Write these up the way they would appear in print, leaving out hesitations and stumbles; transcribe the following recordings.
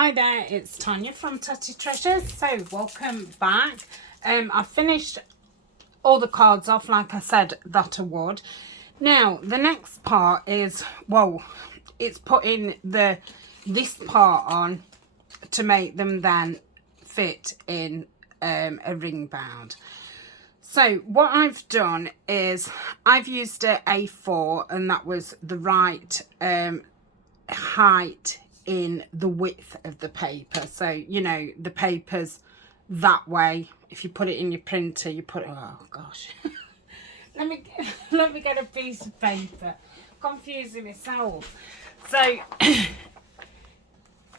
Hi there, it's Tania from Tatty Treasure. So welcome back. I finished all the cards off like I said that I would. Now the next part is, well, it's putting this part on to make them then fit in a ring bound. So what I've done is I've used a A4 and that was the right height in the width of the paper. So, you know, the paper's that way. If you put it in your printer, you put it, oh gosh. let me get a piece of paper. Confusing myself. So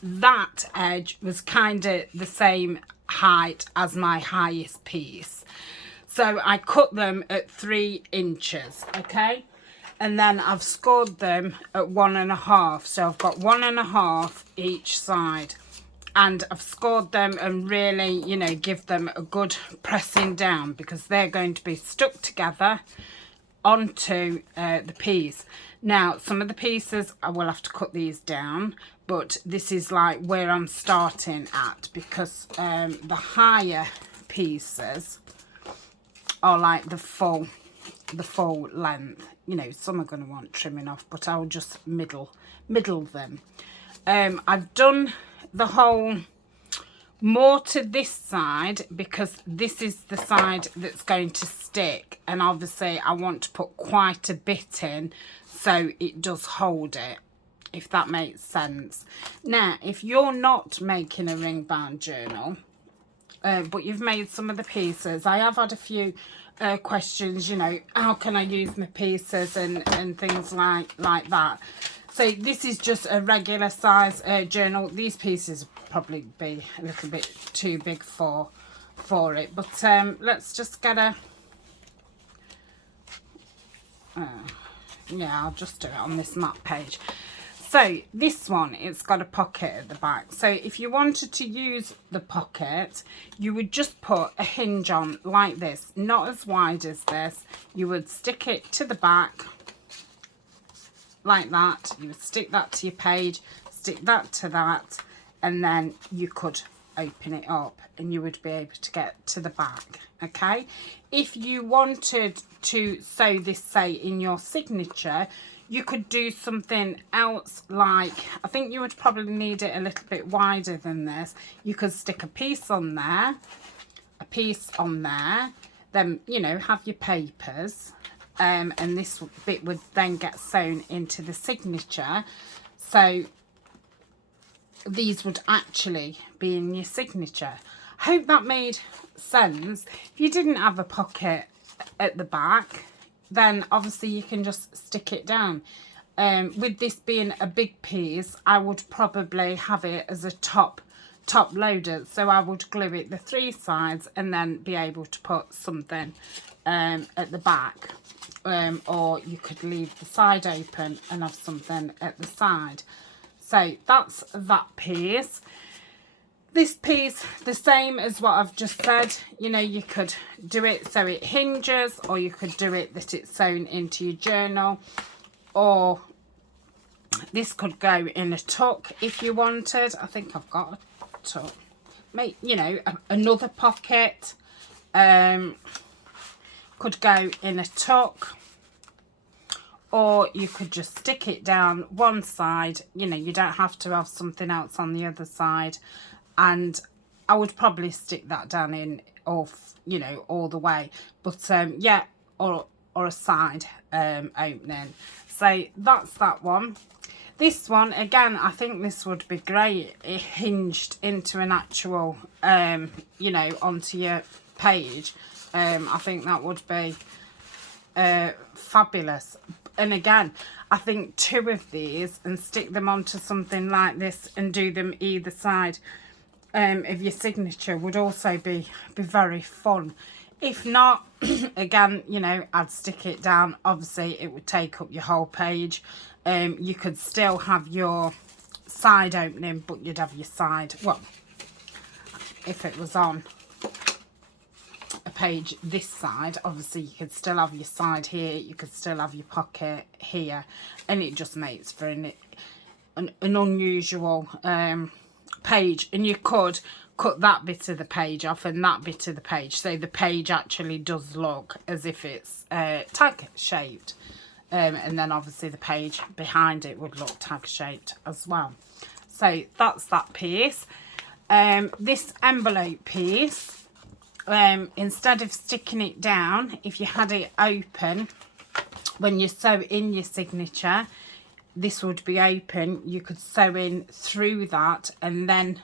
that edge was kind of the same height as my highest piece. So I cut them at 3 inches, okay? And then I've scored them at 1.5. So I've got 1.5 each side. And I've scored them and really, you know, give them a good pressing down because they're going to be stuck together onto the piece. Now, some of the pieces, I will have to cut these down. But this is like where I'm starting at because the higher pieces are like the full length. You know, some are going to want trimming off, but I'll just middle them. I've done the whole more to this side because this is the side that's going to stick, and obviously I want to put quite a bit in so it does hold it, if that makes sense. Now, if you're not making a ring bound journal, but you've made some of the pieces, I have had a few questions, you know, how can I use my pieces and things like that. So this is just a regular size journal. These pieces would probably be a little bit too big for it, but let's just get a yeah, I'll just do it on this map page. So this one, it's got a pocket at the back. So if you wanted to use the pocket, you would just put a hinge on like this, not as wide as this. You would stick it to the back like that. You would stick that to your page, stick that to that, and then you could open it up and you would be able to get to the back, okay? If you wanted to sew this, say, in your signature, you could do something else, like, I think you would probably need it a little bit wider than this. You could stick a piece on there, then, you know, have your papers, and this bit would then get sewn into the signature. So these would actually be in your signature. I hope that made sense. If you didn't have a pocket at the back, then obviously you can just stick it down. With this being a big piece, I would probably have it as a top loader. So I would glue it the 3 sides and then be able to put something at the back. Or you could leave the side open and have something at the side. So that's that piece. This piece, the same as what I've just said, you know, you could do it so it hinges, or you could do it that it's sewn into your journal, or this could go in a tuck if you wanted. I think I've got a tuck. Make, you know, another pocket could go in a tuck, or you could just stick it down one side. You know, you don't have to have something else on the other side. And I would probably stick that down in, you know, all the way. But yeah, or a side opening. So that's that one. This one, again, I think this would be great. It hinged into an actual, you know, onto your page. I think that would be fabulous. And again, I think 2 of these and stick them onto something like this and do them either side of your signature would also be very fun. If not, again, you know, I'd stick it down. Obviously it would take up your whole page. You could still have your side opening, but you'd have your side, well, if it was on a page this side, obviously you could still have your side here, you could still have your pocket here, and it just makes for an unusual page, and you could cut that bit of the page off and that bit of the page, so the page actually does look as if it's tag shaped, and then obviously the page behind it would look tag shaped as well. So that's that piece. This envelope piece, instead of sticking it down, if you had it open when you sew in your signature, this would be open. You could sew in through that and then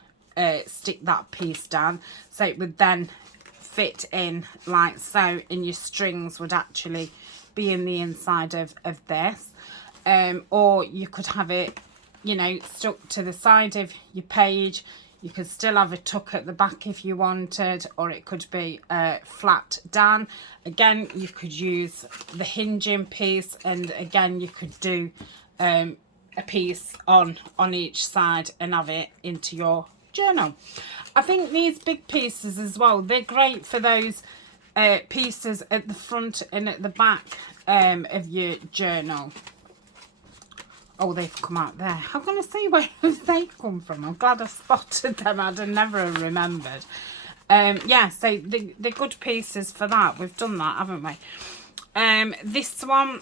stick that piece down, so it would then fit in like so, and your strings would actually be in the inside of this. Or you could have it, you know, stuck to the side of your page. You could still have a tuck at the back if you wanted, or it could be flat down. Again, you could use the hinging piece, and again you could do a piece on each side and have it into your journal. I think these big pieces as well, they're great for those pieces at the front and at the back of your journal. Oh, they've come out there. I'm going to see where they come from. I'm glad I spotted them. I'd have never remembered. Yeah, so the good pieces for that. We've done that, haven't we? This one,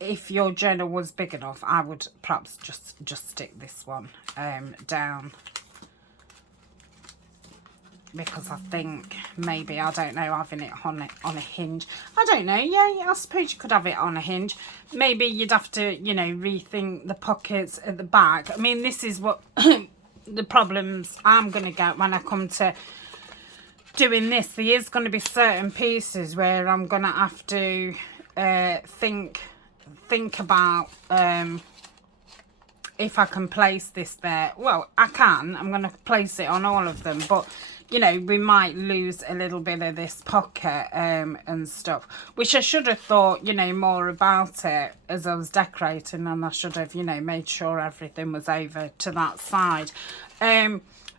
if your journal was big enough, I would perhaps just stick this one down, because I think maybe, I don't know, having it on a hinge, I don't know. Yeah, I suppose you could have it on a hinge. Maybe you'd have to, you know, rethink the pockets at the back. I mean, this is what the problems I'm going to get when I come to doing this. There is going to be certain pieces where I'm going to have to think about if I can place this there. Well, I can. I'm going to place it on all of them, but you know, we might lose a little bit of this pocket and stuff, which I should have thought, you know, more about it as I was decorating, and I should have, you know, made sure everything was over to that side.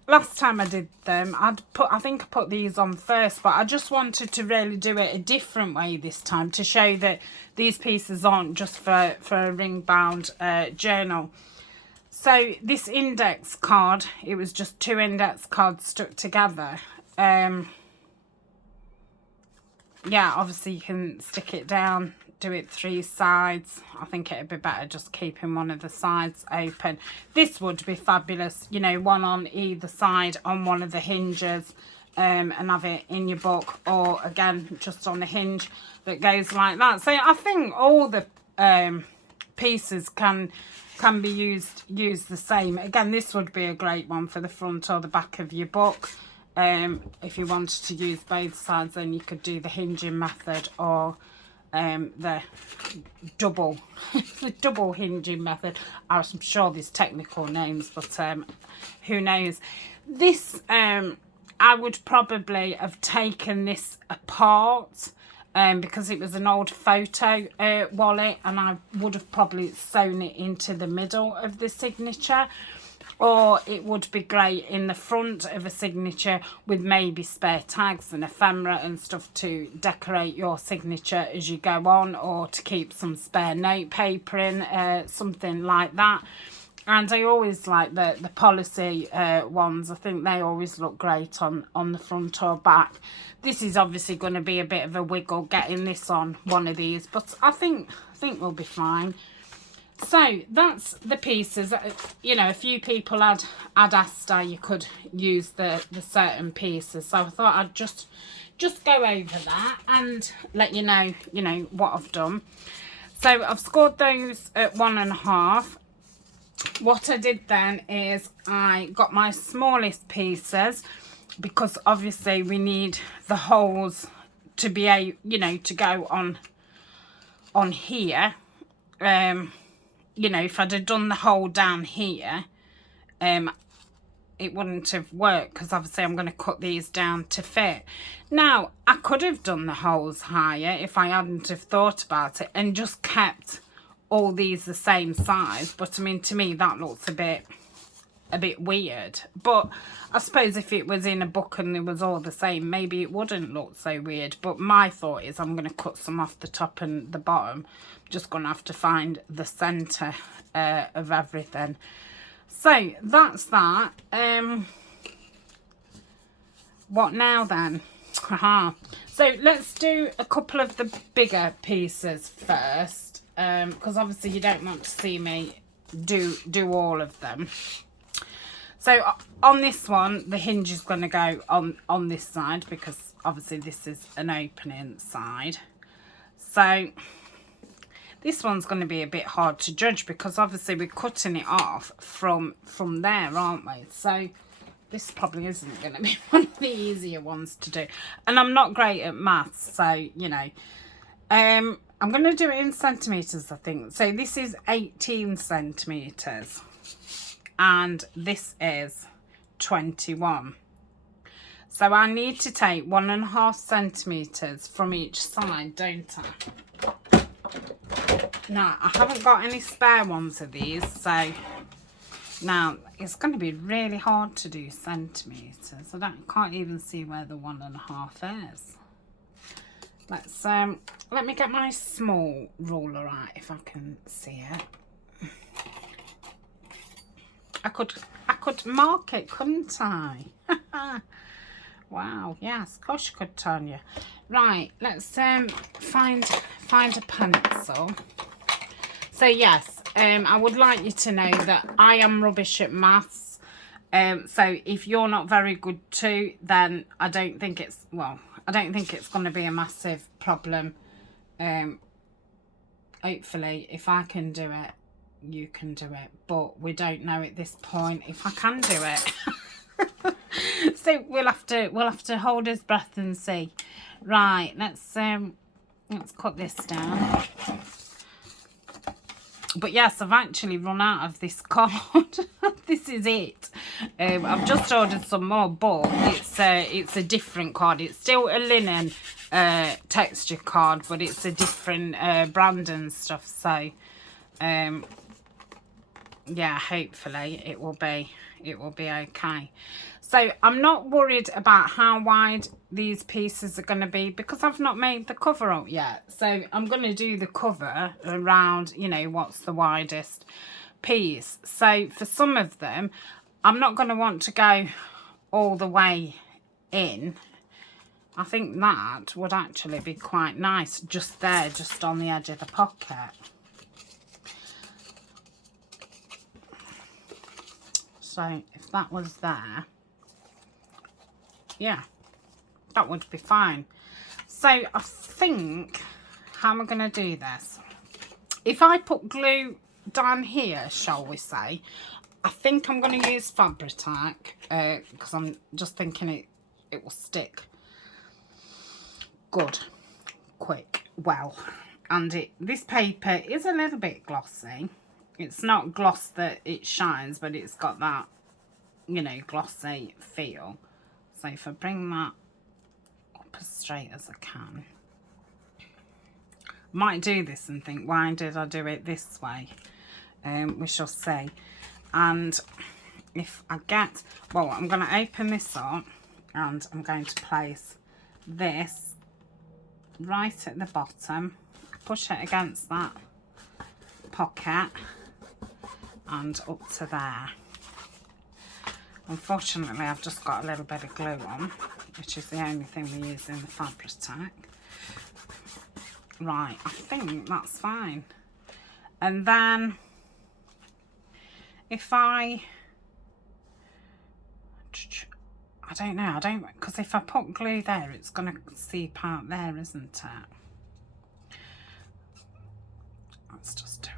Last time I did them, I think I put these on first, but I just wanted to really do it a different way this time, to show that these pieces aren't just for a ring bound journal. So this index card, it was just 2 index cards stuck together. Yeah, obviously you can stick it down, do it 3 sides. I think it'd be better just keeping one of the sides open. This would be fabulous, you know, one on either side on one of the hinges, and have it in your book, or again just on a hinge that goes like that. So I think all the pieces can be used the same. Again, this would be a great one for the front or the back of your book. If you wanted to use both sides, then you could do the hinging method, or the double the double hinging method. I'm sure there's technical names, but who knows. This I would probably have taken this apart, because it was an old photo wallet, and I would have probably sewn it into the middle of the signature. Or it would be great in the front of a signature with maybe spare tags and ephemera and stuff to decorate your signature as you go on, or to keep some spare note paper in, something like that. And I always like the policy ones. I think they always look great on the front or back. This is obviously going to be a bit of a wiggle getting this on one of these, but I think we'll be fine. So that's the pieces. You know, a few people had asked how you could use the certain pieces, so I thought I'd just go over that and let you know what I've done. So I've scored those at 1.5. What I did then is I got my smallest pieces, because obviously we need the holes to be to go on here. You know, if I'd have done the hole down here, it wouldn't have worked, because obviously I'm going to cut these down to fit. Now, I could have done the holes higher if I hadn't have thought about it, and just kept all these the same size, but I mean, to me that looks a bit a bit weird. But I suppose if it was in a book and it was all the same, maybe it wouldn't look so weird. But my thought is I'm going to cut some off the top and the bottom. I'm just going to have to find the centre of everything. So that's that. What now then? So let's do a couple of the bigger pieces first, because obviously you don't want to see me do all of them. So on this one, the hinge is going to go on this side, because obviously this is an opening side. So this one's going to be a bit hard to judge, because obviously we're cutting it off from there, aren't we? So this probably isn't going to be one of the easier ones to do. And I'm not great at maths, so, you know. I'm going to do it in centimetres, I think. So this is 18 centimetres. And this is 21. So I need to take 1.5 centimetres from each side, don't I? Now, I haven't got any spare ones of these, so now it's going to be really hard to do centimetres. I can't even see where the 1.5 is. Let me get my small ruler out if I can see it. I could mark it, couldn't I? Wow, yes, of course you could, Tania. Right, let's find a pencil. So yes, I would like you to know that I am rubbish at maths. So if you're not very good too, then I don't think it's going to be a massive problem. Hopefully, if I can do it, you can do it, but we don't know at this point if I can do it. So we'll have to hold his breath and see. Right, let's cut this down. But yes, I've actually run out of this card. This is it. I've just ordered some more, but it's a different card. It's still a linen texture card, but it's a different brand and stuff. So yeah, hopefully it will be okay. So I'm not worried about how wide these pieces are going to be, because I've not made the cover up yet. So I'm going to do the cover around, you know, what's the widest piece. So for some of them, I'm not going to want to go all the way in. I think that would actually be quite nice just there, just on the edge of the pocket. So if that was there, yeah, that would be fine. So I think, how am I going to do this? If I put glue down here, shall we say, I think I'm going to use Fabri-Tac, because I'm just thinking it will stick good, quick, well. And this paper is a little bit glossy. It's not gloss that it shines, but it's got that, you know, glossy feel. So if I bring that up as straight as I can. I might do this and think, why did I do it this way? We shall see. And if I get, well, I'm going to open this up and I'm going to place this right at the bottom. Push it against that pocket and up to there. Unfortunately, I've just got a little bit of glue on, which is the only thing we use in the Fabri-Tac. Right, I think that's fine. And then if I don't know, because if I put glue there, it's going to seep out there, isn't it? Let's just do it.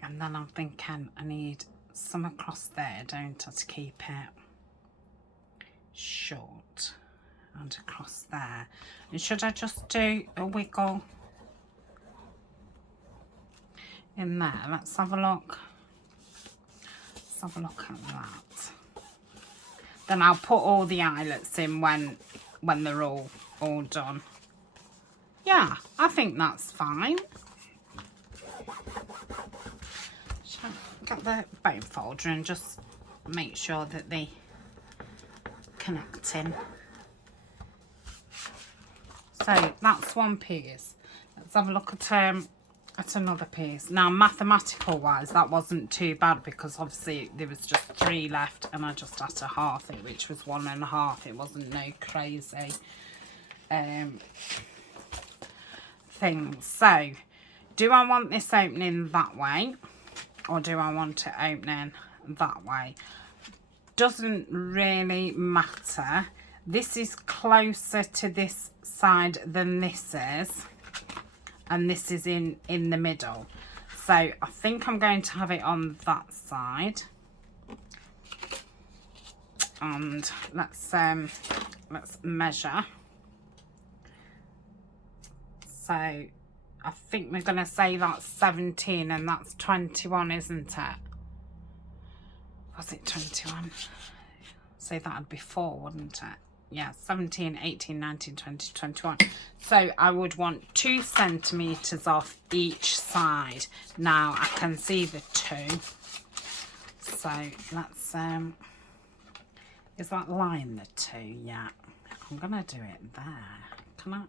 And then I'm thinking I need some across there, don't I, to keep it short, and across there. And should I just do a wiggle in there? Let's have a look. Let's have a look at that. Then I'll put all the eyelets in when they're all done. Yeah, I think that's fine. Shall I get the bone folder and just make sure that they connect in. So that's one piece. Let's have a look at another piece. Now, mathematical wise, that wasn't too bad because obviously there was just 3 left and I just had to half it, which was 1.5. It wasn't no crazy thing. So, do I want this opening that way or do I want it opening that way? Doesn't really matter. This is closer to this side than this is, and this is in the middle. So I think I'm going to have it on that side. And let's measure. So I think we're going to say that's 17 and that's 21, isn't it? Was it 21? So that'd be 4, wouldn't it? Yeah, 17, 18, 19, 20, 21. So I would want 2 centimetres off each side. Now I can see the 2. So let's, is that line the 2? Yeah. I'm going to do it there. Can I?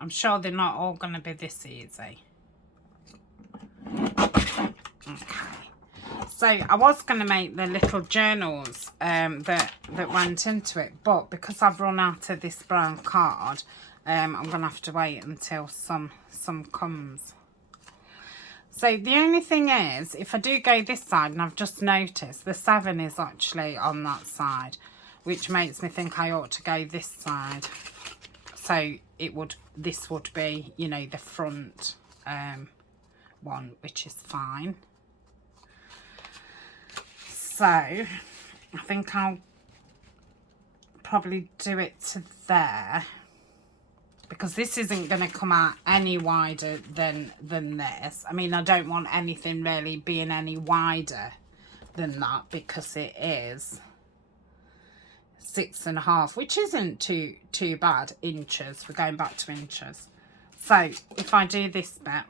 I'm sure they're not all going to be this easy. Okay. So I was going to make the little journals that went into it, but because I've run out of this brown card, I'm going to have to wait until some comes. So the only thing is, if I do go this side, and I've just noticed the 7 is actually on that side, which makes me think I ought to go this side. So this would be, you know, the front one, which is fine. So I think I'll probably do it to there, because this isn't going to come out any wider than this. I mean, I don't want anything really being any wider than that, because it is 6.5, which isn't too bad inches. We're going back to inches. So if I do this bit,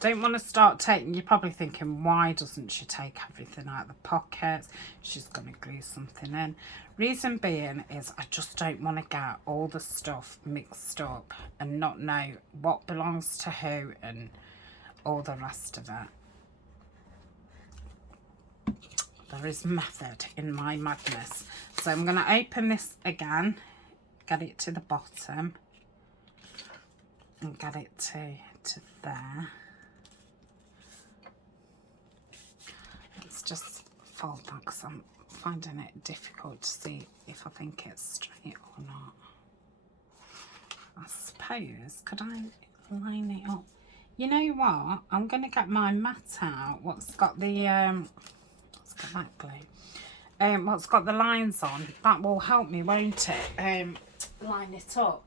don't want to start taking, you're probably thinking, why doesn't she take everything out of the pockets? She's going to glue something in. Reason being is I just don't want to get all the stuff mixed up and not know what belongs to who and all the rest of it. There is method in my madness. So I'm going to open this again, get it to the bottom, and get it to there. Let's just fold that because I'm finding it difficult to see if I think it's straight or not. I suppose, could I line it up? You know what? I'm going to get my mat out. What's got the that glue, what's got the lines on. That will help me, won't it, line it up.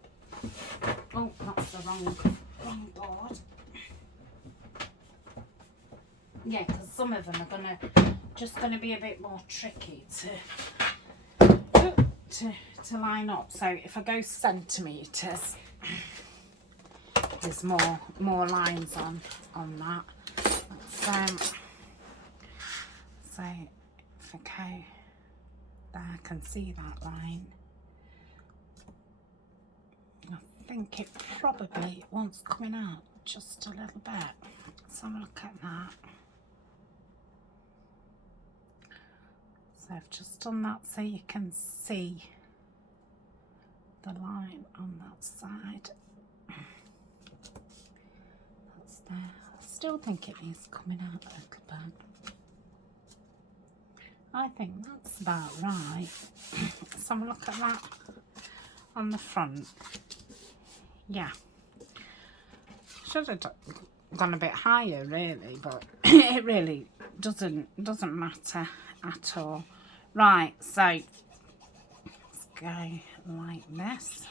Oh, that's the wrong board. Yeah, because some of them are just gonna be a bit more tricky to line up. So if I go centimetres, there's more lines on that. Let's, so if I go there, I can see that line. I think it probably wants coming out just a little bit. Let's have a look at that. So I've just done that so you can see the line on that side. That's there. I still think it needs coming out a little bit. I think that's about right. Let's have a look at that on the front. Yeah. Should have gone a bit higher really, but it really doesn't matter at all. Right, so let's go like this.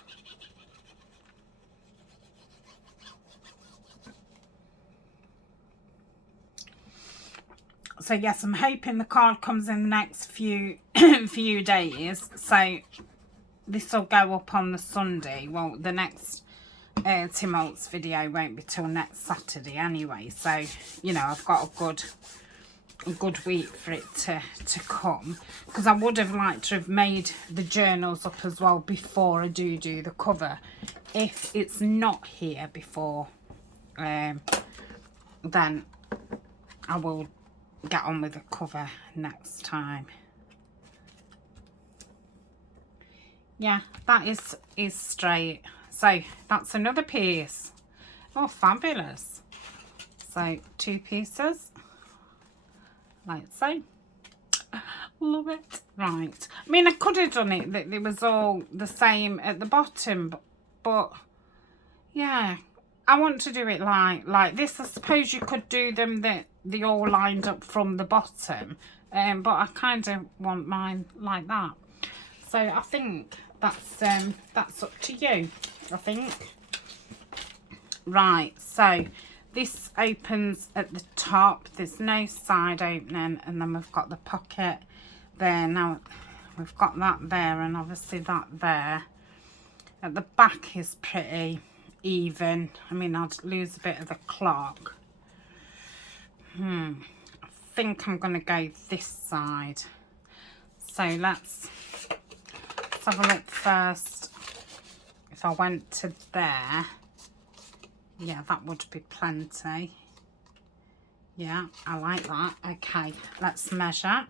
So yes, I'm hoping the card comes in the next few few days. So this will go up on the Sunday. Well, the next Tim Holtz video won't be till next Saturday anyway. So, you know, I've got a good week for it to come. Because I would have liked to have made the journals up as well before I do the cover. If it's not here before, then I will get on with the cover next time. Yeah, that is straight. So that's another piece. Oh, fabulous. So 2 pieces, like so. Love it. Right. I mean, I could have done it that it was all the same at the bottom, but yeah, I want to do it like this. I suppose you could do them that they all lined up from the bottom, but I kind of want mine like that. So I think that's up to you, I think. Right, so this opens at the top. There's no side opening, and then we've got the pocket there. Now we've got that there, and obviously that there. At the back is pretty even. I mean, I'd lose a bit of the clock. I think I'm going to go this side. So let's have a look first. If I went to there, yeah, that would be plenty. Yeah, I like that. Okay, let's measure.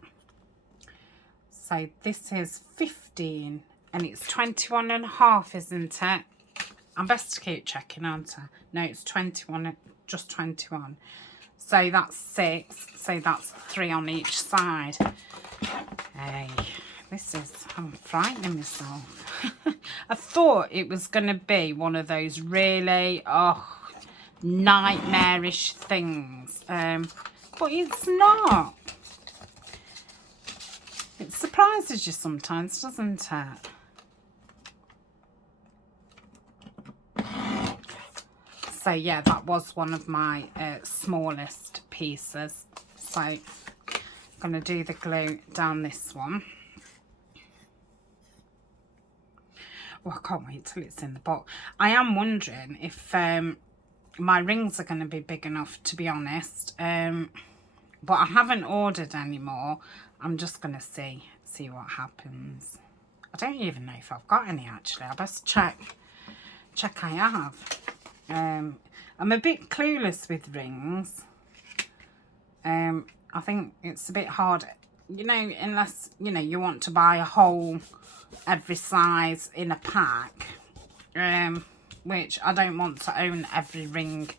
So this is 15 and it's 21.5, isn't it? I'm best to keep checking, aren't I? No, it's 21, just 21. So that's 6, so that's 3 on each side. Hey, I'm frightening myself. I thought it was going to be one of those really, nightmarish things. But it's not. It surprises you sometimes, doesn't it? So yeah, that was one of my smallest pieces. So I'm going to do the glue down this one. Oh, I can't wait till it's in the box. I am wondering if my rings are going to be big enough, to be honest. But I haven't ordered any more. I'm just going to see what happens. I don't even know if I've got any, actually. I best check I have. I'm a bit clueless with rings. I think it's a bit hard, you know, unless, you know, you want to buy a whole, every size in a pack, which I don't want to own every ring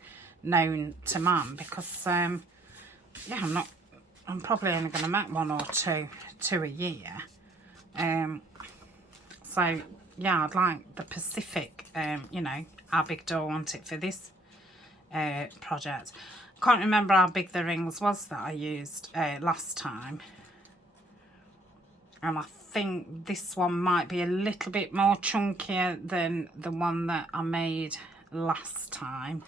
known to man, because, yeah, I'm probably only going to make 1 or 2 a year. So, yeah, I'd like the Pacific, you know, how big do I want it for this project. I can't remember how big the rings was that I used last time. And I think this one might be a little bit more chunkier than the one that I made last time.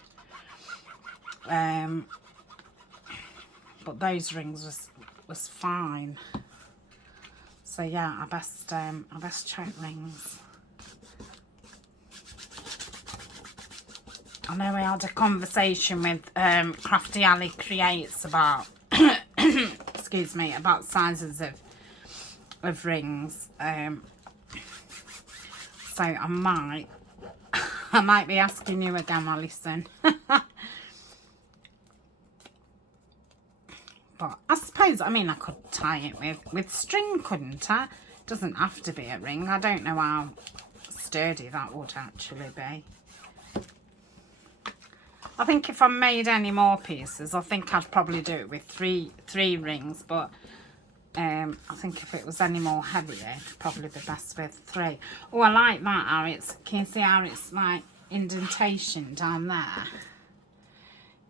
But those rings was fine. So yeah, I best check rings. I know I had a conversation with Crafty Ali Creates about excuse me, about sizes of rings. So I might be asking you again, Alison. But I suppose, I mean, I could tie it with string, couldn't I? Doesn't have to be a ring. I don't know how sturdy that would actually be. I think if I made any more pieces, I think I'd probably do it with three rings. But I think if it was any more heavier, it'd probably be best with 3. Oh, I like that, how it's, can you see how it's like indentation down there?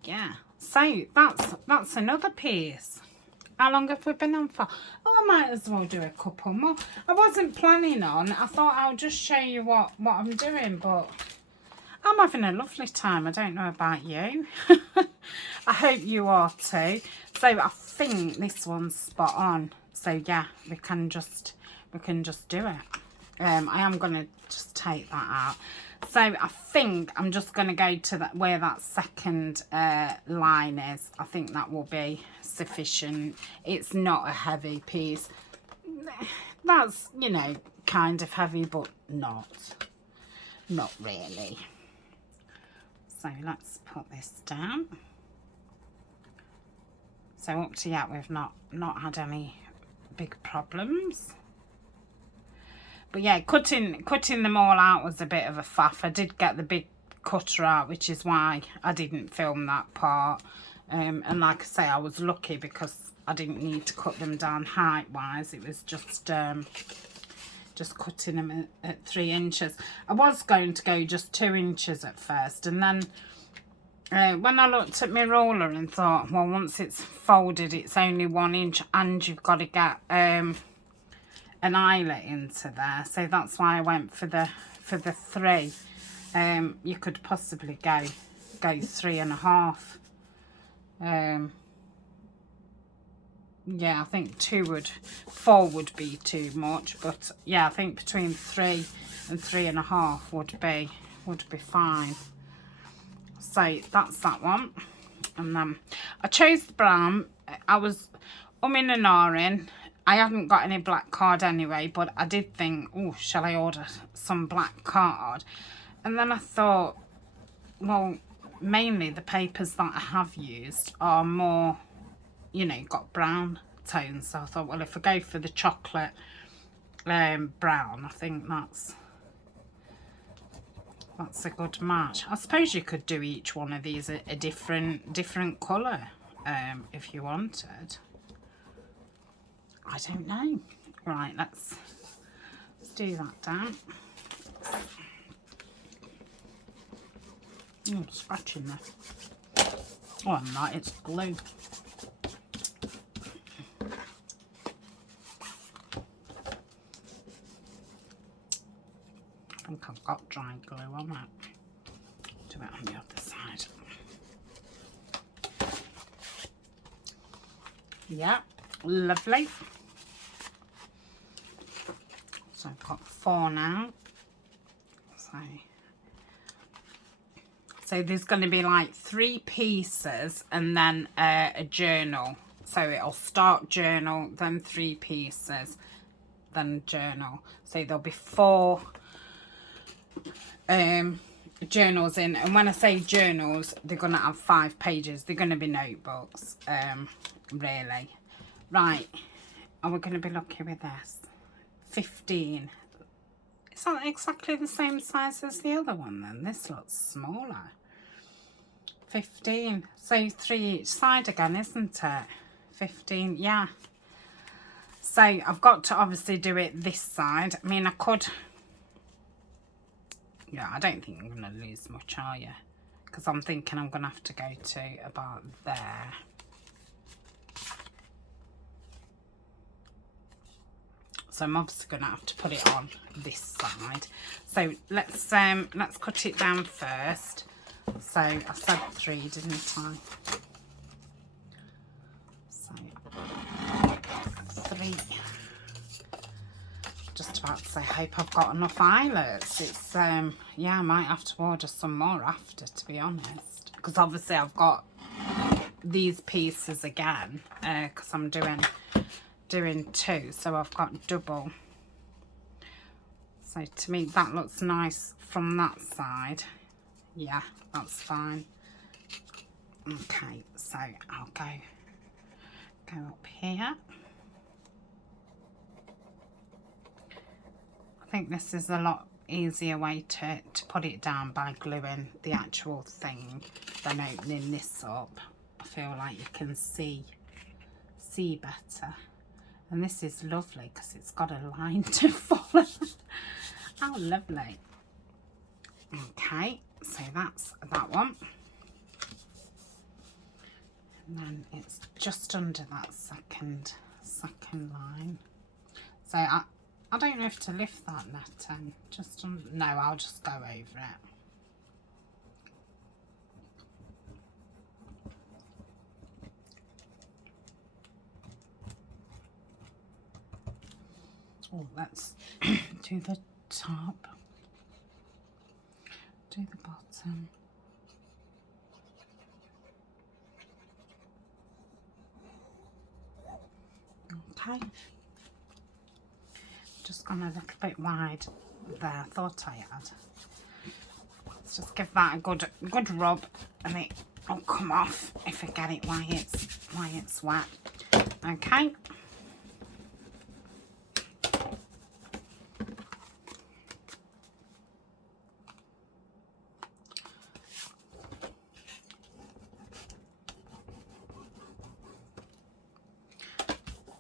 Yeah. So that's another piece. How long have we been on for? Oh, I might as well do a couple more. I wasn't planning on. I thought I'll just show you what I'm doing, but I'm having a lovely time. I don't know about you. I hope you are too. So I think this one's spot on. So yeah, we can just do it. I am going to just take that out. So I think I'm just going to go to that where that second line is. I think that will be sufficient. It's not a heavy piece. That's, you know, kind of heavy, but not really. So let's put this down. So up to yet we've not had any big problems. But yeah, cutting them all out was a bit of a faff. I did get the big cutter out, which is why I didn't film that part. And like I say, I was lucky because I didn't need to cut them down height wise. It was just cutting them at 3 inches. I was going to go just 2 inches at first, and then when I looked at my ruler and thought, well, once it's folded, it's only 1 inch, and you've got to get an eyelet into there. So that's why I went for the 3. You could possibly go 3.5. Yeah, I think 4 would be too much, but yeah, I think between 3 and 3.5 would be fine. So that's that one. And then I chose the brown. I was umming and ahhing. I haven't got any black card anyway, but I did think, oh, shall I order some black card? And then I thought, well, mainly the papers that I have used are more, you know, got brown tones. So I thought, well, if I go for the chocolate brown, I think that's a good match. I suppose you could do each one of these a different colour if you wanted. I don't know. Right, let's do that down. Oh, scratching there. Oh, I'm not, it's glue. I think I've got dry glue on it. Do it on the other side. Yeah, lovely. So I've got 4 now. So there's going to be like 3 pieces and then a journal. So it'll start journal, then 3 pieces, then journal. So there'll be 4 journals in. And when I say journals, they're going to have 5 pages. They're going to be notebooks, really. Right, and we're going to be lucky with this. 15. It's not exactly the same size as the other one then. This looks smaller. 15. So 3 each side again, isn't it? 15, yeah. So I've got to obviously do it this side. I mean, I could... Yeah, I don't think I'm going to lose much, are you? Because I'm thinking I'm going to have to go to about there. So I'm obviously going to have to put it on this side. So let's cut it down first. So I said 3, didn't I? So 3. Just about to say, hope I've got enough eyelets. It's yeah, I might have to order some more after, to be honest, because obviously I've got these pieces again because I'm doing 2, so I've got double. So to me that looks nice from that side. Yeah, that's fine. Okay, so I'll go up here. I think this is a lot easier way to put it down by gluing the actual thing than opening this up. I feel like you can see better. And this is lovely because it's got a line to follow. How lovely. Okay, so that's that one. And then it's just under that second line. So I don't know if to lift that net just no, I'll just go over it. Oh, let's do the top, do the bottom. Okay, just gone a little bit wide there, thought I had. Let's just give that a good rub and it'll come off if I get it while it's wet. Okay.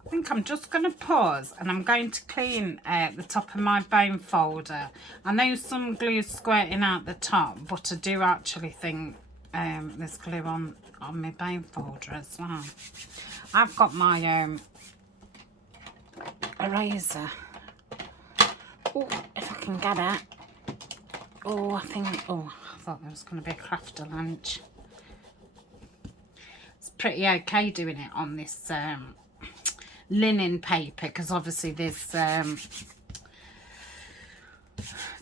I think I'm just going to pause and I'm going to clean the top of my bone folder. I know some glue's squirting out the top, but I do actually think there's glue on my bone folder as well. I've got my eraser. Oh, if I can get it. Oh, I thought there was going to be a crafter lunch. It's pretty okay doing it on this linen paper because obviously there's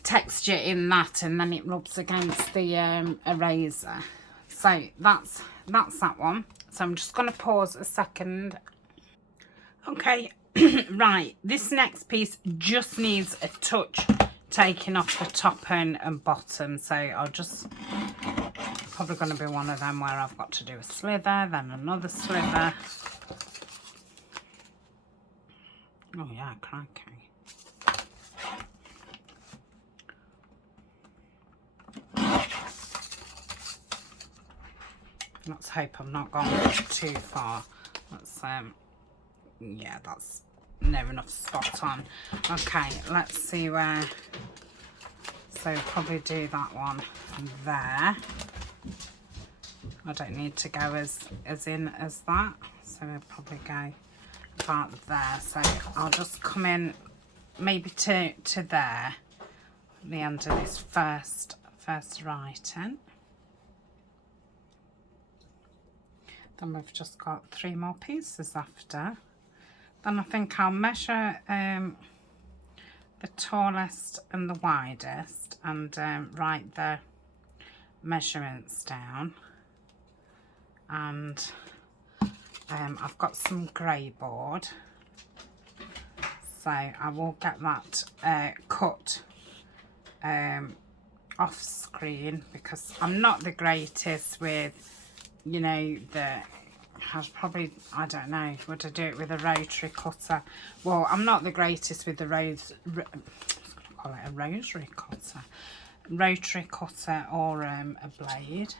texture in that, and then it rubs against the eraser. So that's that one. So I'm just going to pause a second. Okay. Right, this next piece just needs a touch taking off the top and bottom, so I'll just, probably going to be one of them where I've got to do a slither, then another slither. Oh yeah, crikey. Let's hope I'm not gone too far. That's yeah, that's near enough spot on. Okay, let's see where, so probably do that one there. I don't need to go as in as that, so I'll probably go about there. So I'll just come in maybe to there, the end of this first writing. Then we've just got 3 more pieces after. Then I think I'll measure the tallest and the widest and write the measurements down. And I've got some grey board, so I will get that cut off screen because I'm not the greatest with, you know, I don't know, would I do it with a rotary cutter? Well, I'm not the greatest with the I was going to call it a rotary cutter or a blade.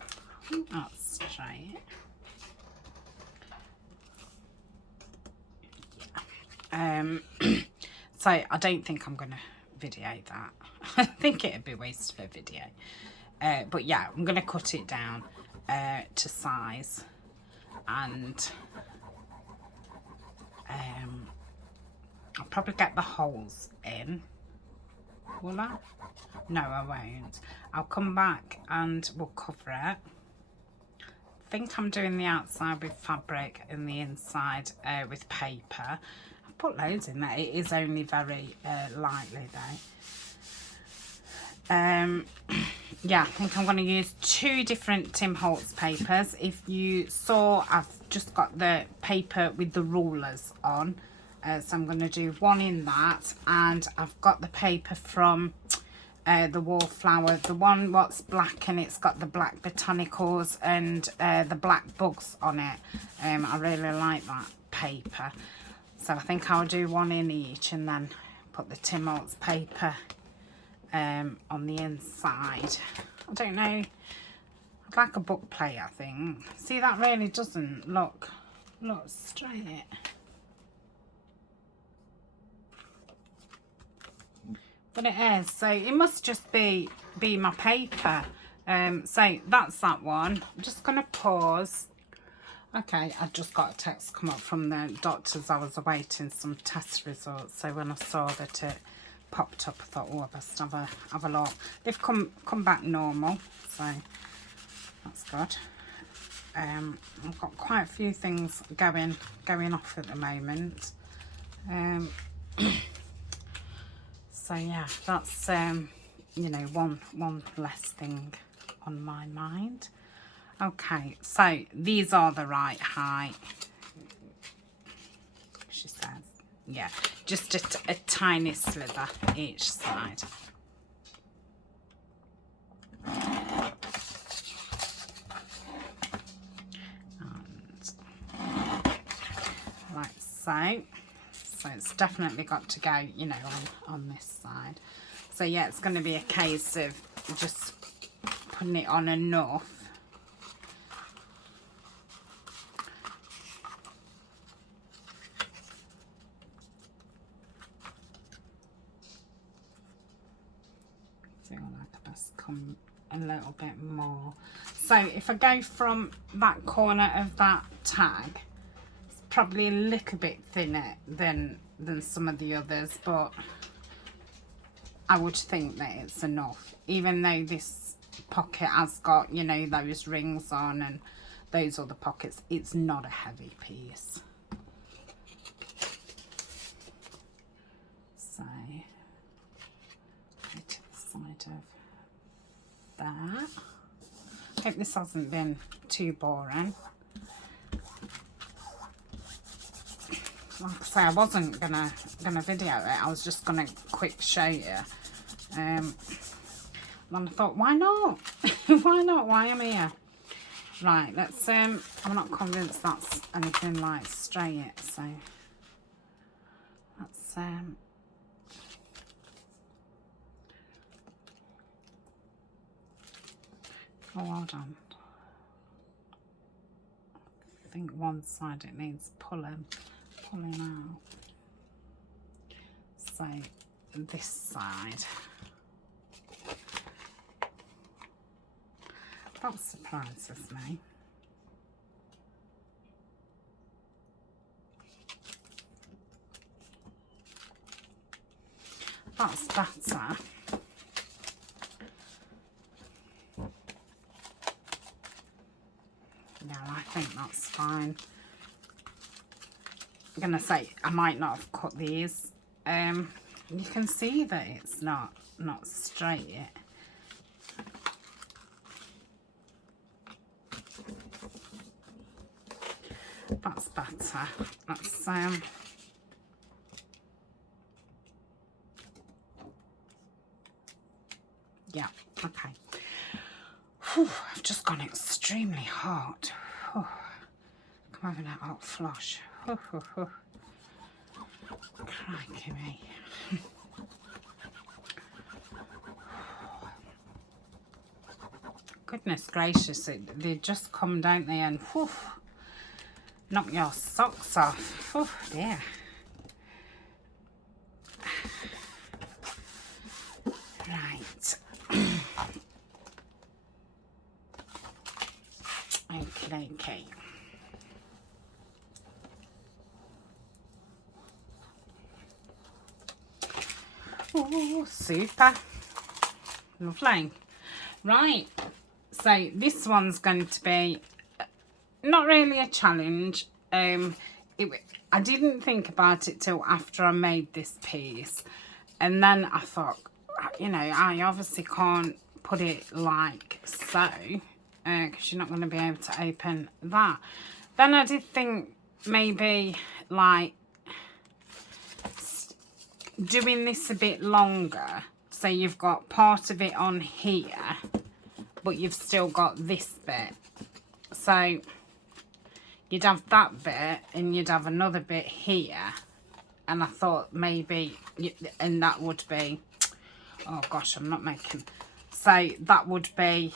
I think that's straight. Yeah. So I don't think I'm going to video that. I think it'd be a waste of a video. But yeah, I'm going to cut it down to size, and I'll probably get the holes in. Will I? No, I won't. I'll come back and we'll cover it. I think I'm doing the outside with fabric and the inside with paper. I've put loads in there. It is only very lightly though. Yeah, I think I'm going to use 2 different Tim Holtz papers. If you saw, I've just got the paper with the rulers on. So I'm going to do one in that. And I've got the paper from the Wallflower. The one what's black and it's got the black botanicals and the black bugs on it. I really like that paper. So I think I'll do one in each and then put the Tim Holtz paper on the inside. I don't know, I'd like a book plate, I think. See, that really doesn't look straight. But it is, so it must just be my paper. So that's that one. I'm just gonna pause. Okay, I just got a text come up from the doctors. I was awaiting some test results, so when I saw that it popped up, I thought, oh, I best have a look. They've come back normal, so that's good. I've got quite a few things going off at the moment. So yeah, that's you know, one less thing on my mind. Okay, so these are the right height, she says. Yeah, just a tiny slither each side. And like so. So it's definitely got to go, you know, on this side. So yeah, it's going to be a case of just putting it on enough. I feel like I must come a little bit more. So if I go from that corner of that tag, it's probably a little bit thinner than some of the others, but I would think that it's enough, even though this pocket has got, you know, those rings on and those other pockets. It's not a heavy piece. So go to the side of that. Hope this hasn't been too boring. Like I say, I wasn't gonna video it. I was just gonna quick show you. And I thought, why not? Why not? Why am I here? Right, let's I'm not convinced that's anything like straight, so let's oh, hold on. I think one side it needs pulling out. So this side. That surprises me. That's better. Yeah, I think that's fine. I'm gonna say I might not have cut these. You can see that it's not straight yet. That's better. That's yeah, okay. Whew, I've just gone extremely hot. Whew. I'm having a hot flush. Whew, whew, whew. Crikey me. Goodness gracious, they just come, don't they, and whew, knock your socks off. Oh dear. Right. Okay. Oh, super. Lovely. Right. So this one's going to be not really a challenge. I didn't think about it till after I made this piece. And then I thought, you know, I obviously can't put it like so. Because you're not going to be able to open that. Then I did think maybe like doing this a bit longer, so you've got part of it on here but you've still got this bit, so you'd have that bit and you'd have another bit here, and I thought maybe, and that would be, oh gosh, I'm not making, so that would be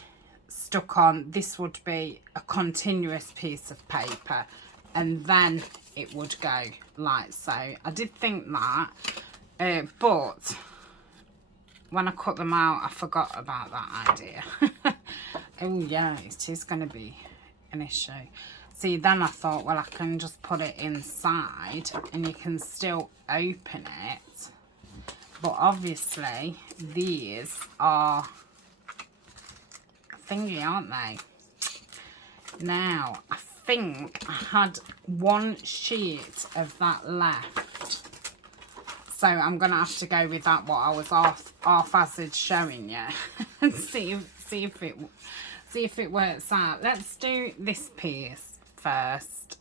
stuck on, this would be a continuous piece of paper, and then it would go like so. I did think that, but when I cut them out, I forgot about that idea. Oh yeah, it is going to be an issue. See, then I thought, well, I can just put it inside and you can still open it. But obviously, these are thingy, aren't they? Now, I think I had one sheet of that left. So I'm going to have to go with that, what I was half-assed showing you. And see if it works out. Let's do this piece first.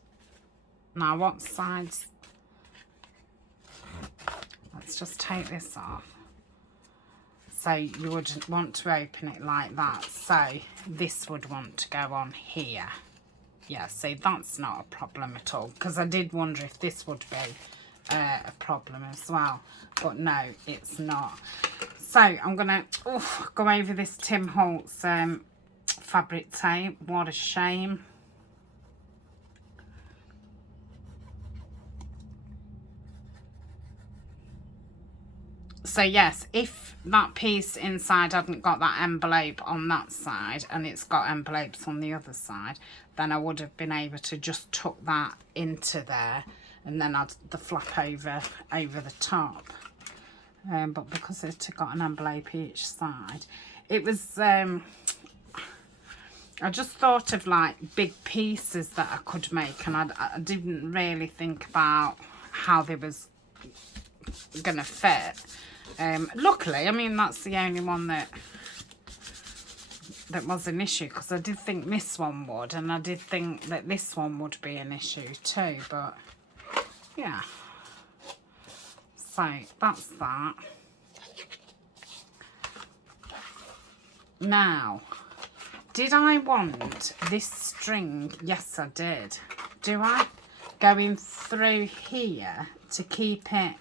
Now, what sides? Let's just take this off. So you would want to open it like that. So this would want to go on here. Yeah, see, that's not a problem at all. Because I did wonder if this would be a problem as well. But no, it's not. So I'm going to go over this Tim Holtz fabric tape. What a shame. So yes, if that piece inside hadn't got that envelope on that side and it's got envelopes on the other side, then I would have been able to just tuck that into there and then add the flap over the top. But because it's got an envelope each side, it was, I just thought of like big pieces that I could make, and I didn't really think about how they was gonna fit. Luckily, I mean, that's the only one that was an issue, because I did think this one would, and I did think that this one would be an issue too, but yeah. So that's that. Now, did I want this string? Yes, I did. Do I? Going through here to keep it?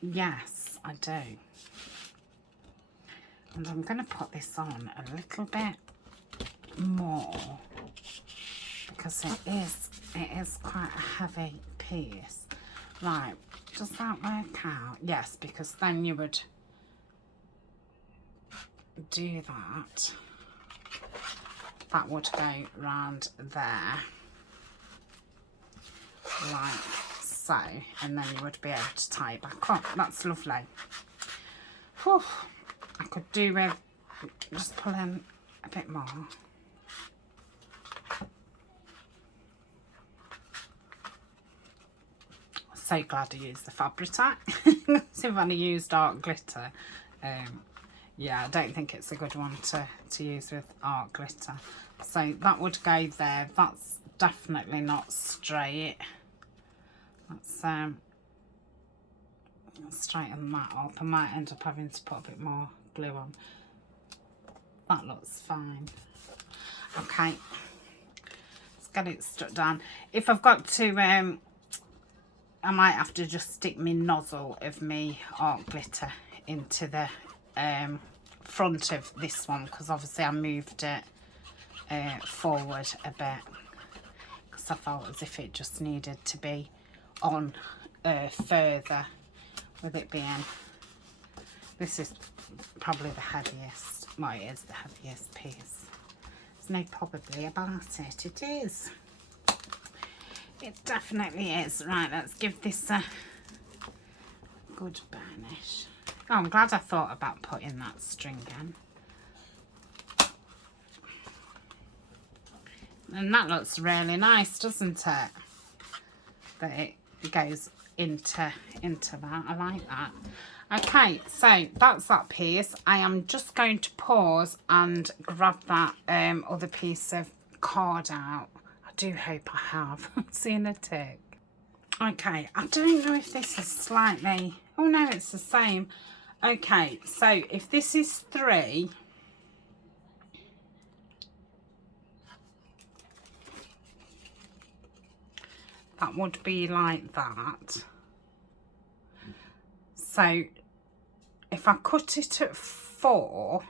Yes, I do. And I'm going to put this on a little bit more because it is quite a heavy piece. Right, does that work out? Yes, because then you would do that. That would go round there, like so, and then you would be able to tie it back up. That's lovely. Whew. I could do with just pulling a bit more. So glad I used the Fabri-Tac. If I'd used art glitter, yeah, I don't think it's a good one to use with art glitter. So that would go there. That's definitely not straight. Let's straighten that up. I might end up having to put a bit more glue on. That looks fine. Okay, let's get it stuck down. If I've got to, I might have to just stick my nozzle of me art glitter into the front of this one, because obviously I moved it forward a bit because I felt as if it just needed to be on further, with it being, this is probably the heaviest, well, it is the heaviest piece. There's no probably about it, it is. It definitely is. Right, let's give this a good burnish. Oh, I'm glad I thought about putting that string in. And that looks really nice, doesn't it? That it goes into that. I like that. Okay, so that's that piece. I am just going to pause and grab that other piece of card out. I do hope I have. Seen a tick. Okay, I don't know if this is slightly, oh no, it's the same. Okay, so if this is 3, that would be like that. So if I cut it at 4,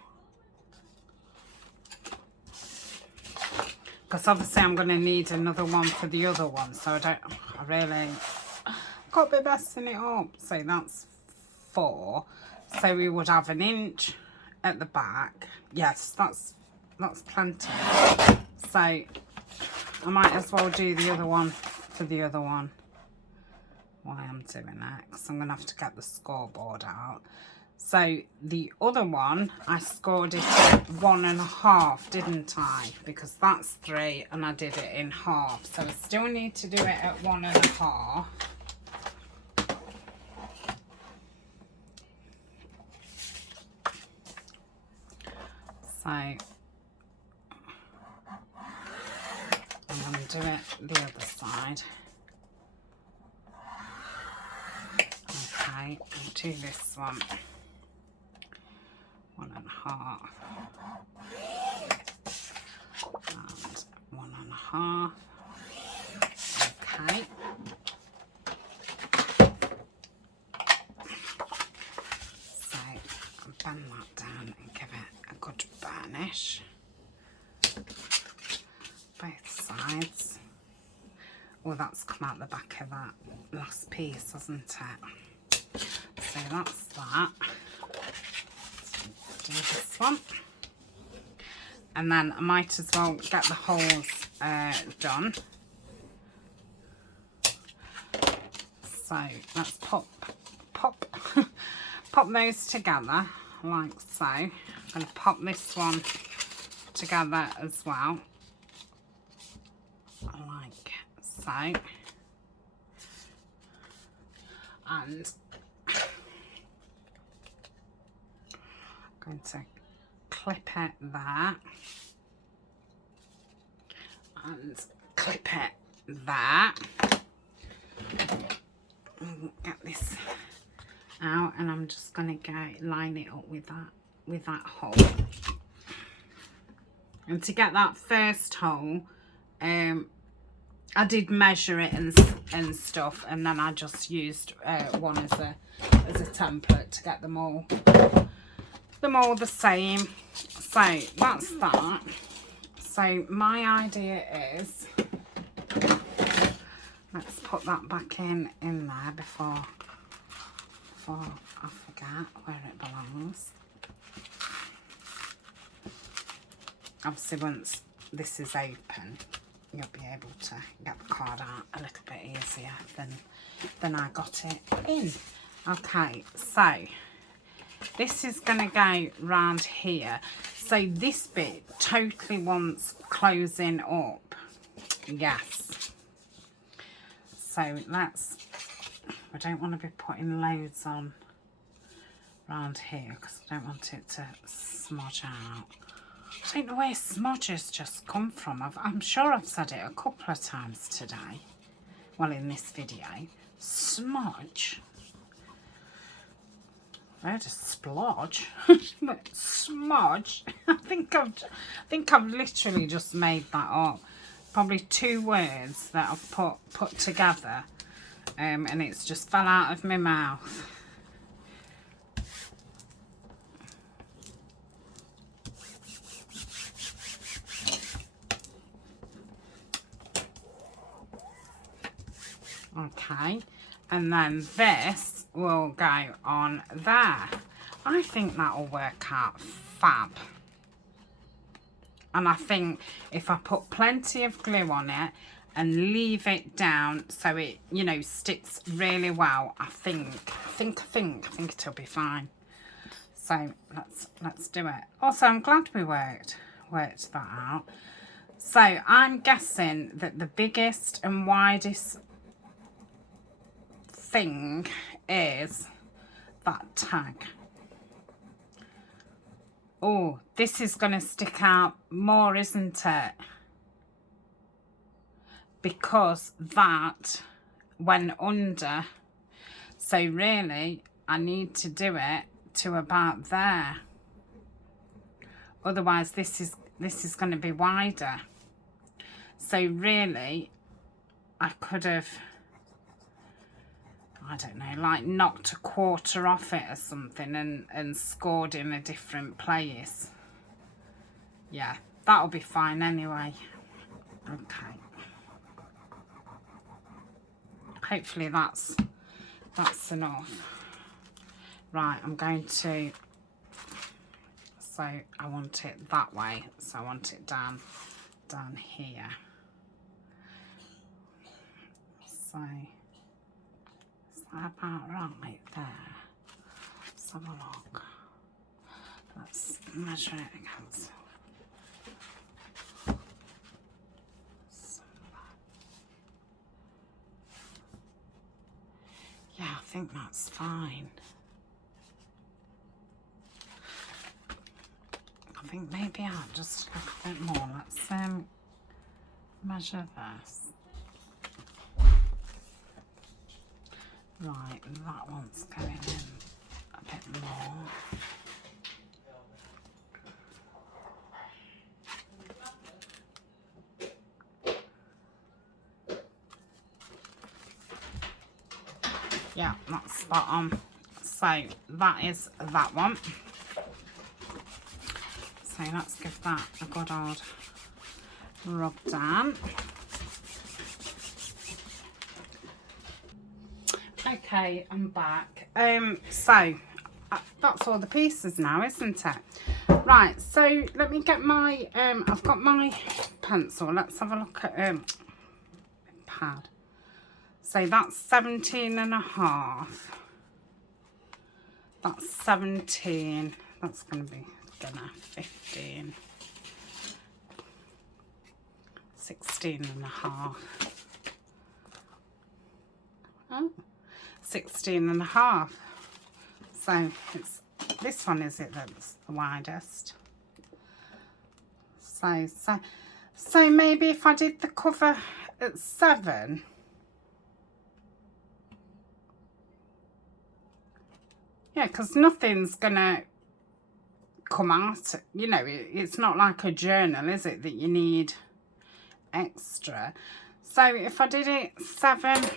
because obviously I'm going to need another one for the other one, so I really got a bit messing it up. So that's 4. So we would have 1 inch at the back. Yes, that's plenty. So I might as well do the other one for the other one while I'm doing that, because I'm going to have to get the scoreboard out. So the other one, I scored it at 1.5, didn't I? Because that's 3 and I did it in half. So I still need to do it at 1.5. So I'm going to do it the other side. Okay, and do this one. 1.5 and 1.5. Okay. So I'll bend that down and give it a good burnish. Both sides. Oh, that's come out the back of that last piece, hasn't it? So that's that. Do this one. And then I might as well get the holes done. So let's pop those together like so. I'm going to pop this one together as well, like so. And I'm going to clip it there and clip it there. Get this out, and I'm just going to go line it up with that hole. And to get that first hole, I did measure it and stuff, and then I just used one as a template to get them all the same. So that's that. So my idea is, let's put that back in there before I forget where it belongs. Obviously once this is open, you'll be able to get the card out a little bit easier than I got it in. Okay, so this is going to go round here. So this bit totally wants closing up. Yes. So I don't want to be putting loads on round here because I don't want it to smudge out. I don't know where smudges just come from. I'm sure I've said it a couple of times today. Well, in this video. Smudge. Where does splodge? Smudge. I think I've literally just made that up. Probably 2 words that I've put together, and it's just fell out of my mouth. Okay, and then this will go on there. I think that'll work out fab. And I think if I put plenty of glue on it and leave it down so it, you know, sticks really well, I think it'll be fine. So let's do it. Also, I'm glad we worked that out. So I'm guessing that the biggest and widest thing is that tag. Oh, this is going to stick out more, isn't it? Because that went under. So really, I need to do it to about there. Otherwise, this is going to be wider. So really, I could have, I don't know, like knocked a quarter off it or something and scored in a different place. Yeah, that'll be fine anyway. Okay. Hopefully that's enough. Right, I'm going to, so I want it that way, so I want it down here. So is that about right there? Let's have a look. Let's measure it against. Yeah, I think that's fine. I think maybe I'll just look a bit more. Let's measure this. Right, that one's going in a bit more. Yeah, that's spot on. So that is that one. So let's give that a good old rub down. Okay, I'm back. So that's all the pieces now, isn't it? Right, so let me get my I've got my pencil. Let's have a look at pad. So that's 17.5. That's 17. That's going to be dinner. 15. 16.5. Oh, 16.5. So it's this one, is it, that's the widest? So maybe if I did the cover at 7. Yeah, because nothing's gonna come out, you know, it's not like a journal, is it, that you need extra. So if I did it 7,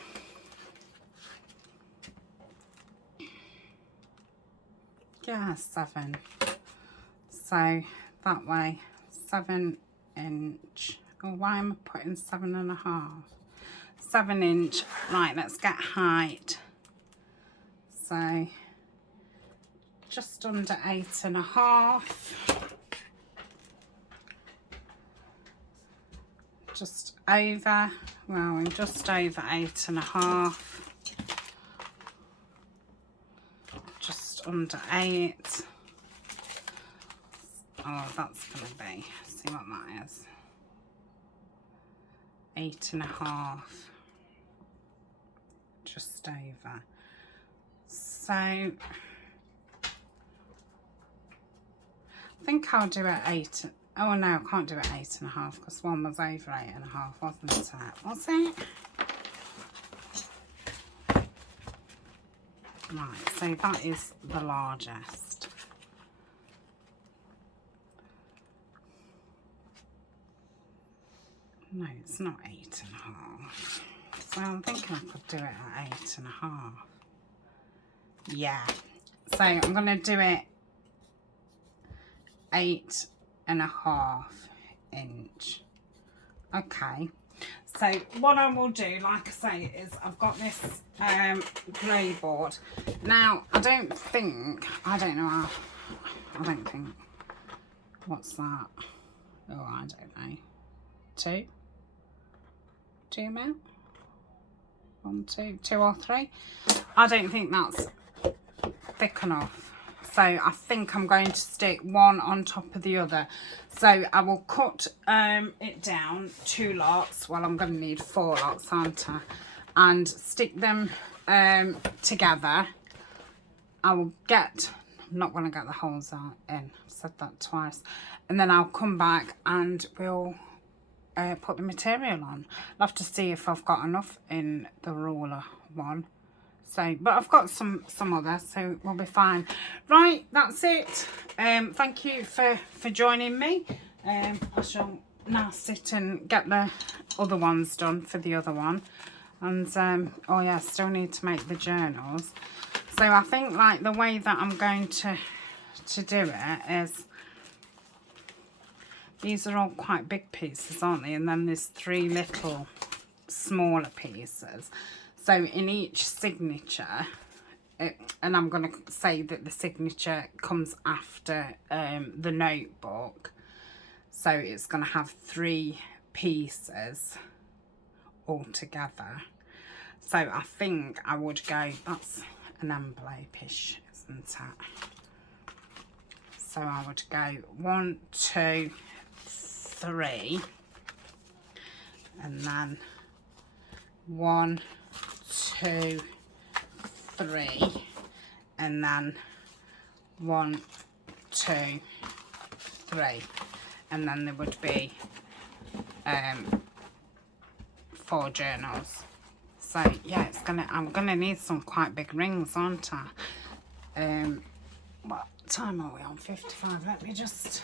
yeah, 7. So that way, 7 inch. Oh, why am I putting 7.5? 7 inch. Right, let's get height. So just under 8.5. Just over, well, just over 8.5. Just under 8. Oh, that's going to be, see what that is. 8.5. Just over. So I think I'll do it 8. Oh no, I can't do it 8.5 because one was over 8.5, wasn't it? Was it? Right, so that is the largest. No, it's not 8.5. So I'm thinking I could do it at 8.5. Yeah. So I'm going to do it 8.5 inch. Okay. So what I will do, like I say, is I've got this grey board. Now, I don't think, what's that? Oh, I don't know. 2 mil? 1, 2 or 3. I don't think that's thick enough. So I think I'm going to stick one on top of the other. So I will cut it down 2 lots. Well, I'm going to need 4 lots, aren't I? And stick them together. I will get, I'm not going to get the holes out in. I've said that twice. And then I'll come back and we'll put the material on. I'll have to see if I've got enough in the ruler one. So, but I've got some other, so we'll be fine. Right, that's it. Thank you for joining me. I shall now sit and get the other ones done for the other one. And oh yeah, still need to make the journals. So I think like the way that I'm going to do it is, these are all quite big pieces, aren't they? And then there's 3 little smaller pieces. So in each signature, and I'm going to say that the signature comes after the notebook. So it's going to have 3 pieces all together. So I think I would go, that's an envelope-ish, isn't it? So I would go 1, 2, 3, and then 1, 2, 3, and then 1, 2, 3, and then there would be 4 journals. So yeah, I'm gonna need some quite big rings, aren't I? What time are we on? 55. Let me just.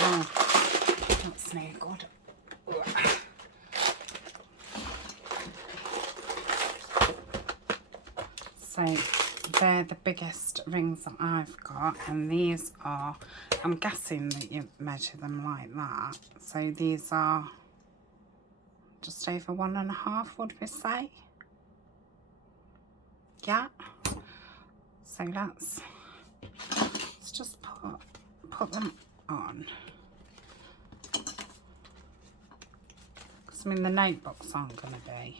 Oh, that's no good. So they're the biggest rings that I've got, and these are, I'm guessing that you measure them like that. So these are just over 1.5, would we say? Yeah. So let's just put them on. Because I mean the notebooks aren't going to be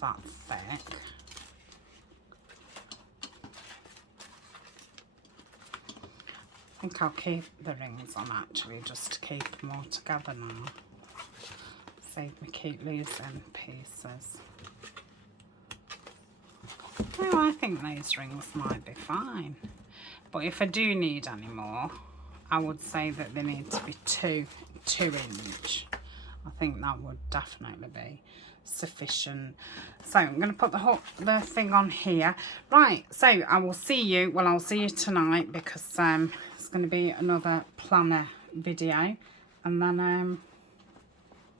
that thick. I think I'll keep the rings on actually, just to keep them all together now. Save me keep losing pieces. Oh, I think those rings might be fine. But if I do need any more, I would say that they need to be 2 inch. I think that would definitely be sufficient. So I'm going to put the thing on here. Right, so I will see you, well, I'll see you tonight, because it's going to be another planner video. And then,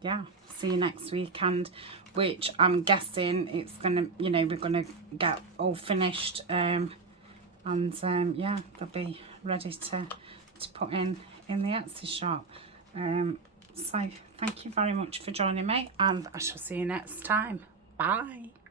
yeah, see you next weekend, which I'm guessing it's going to, you know, we're going to get all finished. And yeah, they'll be ready to put in the Etsy shop. So thank you very much for joining me, and I shall see you next time. Bye.